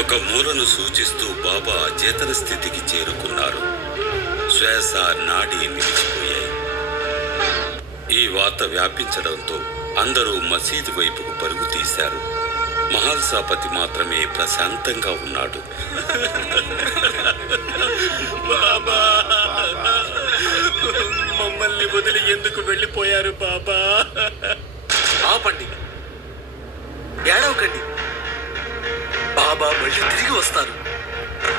ఒక మూలను సూచిస్తూ బాబా అచేతన స్థితికి చేరుకున్నారు. శ్వాస నాడి నిలిచిపోయాయి. ఈ వార్త వ్యాపించడంతో అందరూ మసీదు వైపుకు పరుగు తీశారు. మహల్సాపతి మాత్రమే ప్రశాంతంగా ఉన్నాడు. బాబా, మమ్మల్ని వదిలి ఎందుకు వెళ్ళిపోయారు బాబా? ఆపండి, ఏడవకండి. బాబా మళ్ళీ తిరిగి వస్తారు.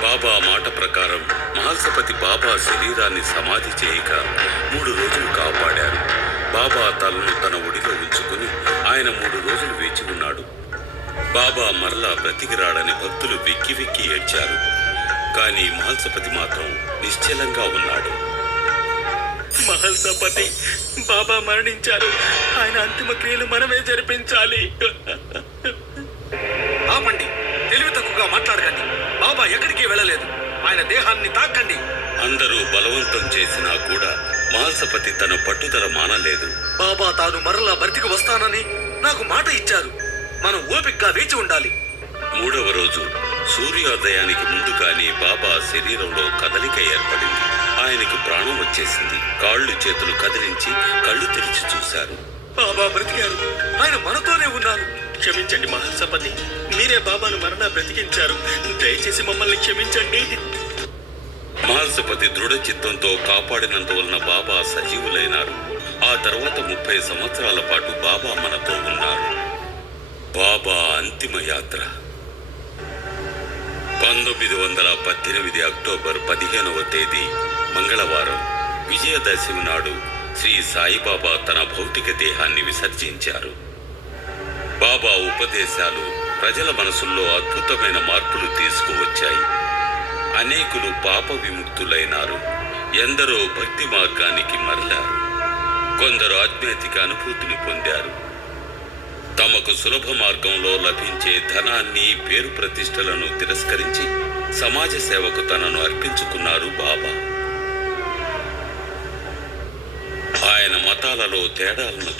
బాబా మాట ప్రకారం మహల్సపతి బాబా శరీరాన్ని సమాధి చేయక 3 రోజులు కాపాడారు. బాబా తలను తన ఒడిలో ఉంచుకుని ఆయన 3 రోజులు వేచి ఉన్నాడు. బాబా మరలా బ్రతికి రాడని భక్తులు వెక్కి వెక్కి ఏడ్చారు. కానీ మహల్సపతి మాత్రం నిశ్చలంగా ఉన్నాడు. మహల్సపతి బాబా మరణించారు. ఆయన అంతిమ క్రియలు మనమే జరిపించాలి. ఆపండి, తెలివి తక్కువగా మాట్లాడకండి. బాబా ఎక్కడికి వెళ్ళలేదు. ఆయన దేహాన్ని తాకండి. అందరూ బలవంతం చేసినా కూడా మహల్సపతి తన పట్టుదల మానలేదు. బాబా తాను మరలా బ్రతికి వస్తానని నాకు మాట ఇచ్చారు. మనం ఓపికగా వేచి ఉండాలి. 3వ రోజు సూర్యోదయానికి ముందుగానే బాబా శరీరంలో కదలిక ఏర్పడింది. ఆయనకు ప్రాణం వచ్చేసింది. కాళ్ళు చేతులు కదిలించి కళ్ళు తెరిచి చూశారు. బాబా బ్రతికారు. ఆయన మనతోనే ఉన్నారు. క్షమించండి మహల్సపతి, మీరే బాబాను మరలా బ్రతికించారు. దయచేసి మమ్మల్ని క్షమించండి. మహల్సపతి దృఢ చిత్తంతో కాపాడినందువలన బాబా సజీవులైనారు. ఆ తర్వాత 30 సంవత్సరాల పాటు బాబా మనతో ఉన్నారు. బాబా అంతిమ యాత్ర 1918 అక్టోబర్ 15వ తేదీ మంగళవారం విజయదశమి నాడు శ్రీ సాయిబాబా తన భౌతిక దేహాన్ని విసర్జించారు. బాబా ఉపదేశాలు ప్రజల మనసుల్లో అద్భుతమైన మార్పులు తీసుకువచ్చాయి. అనేకులు పాప విముక్తులైనారు. ఎందరో భక్తి మార్గానికి మరలారు. కొందరు ఆధ్యాత్మిక అనుభూతిని పొందారు. తమకు సులభ మార్గంలో లభించే ధనాన్ని, పేరు ప్రతిష్టలను తిరస్కరించి సమాజ సేవకు తనను అర్పించుకున్నారు బాబా. ఆయన మతాలలో తేడాలను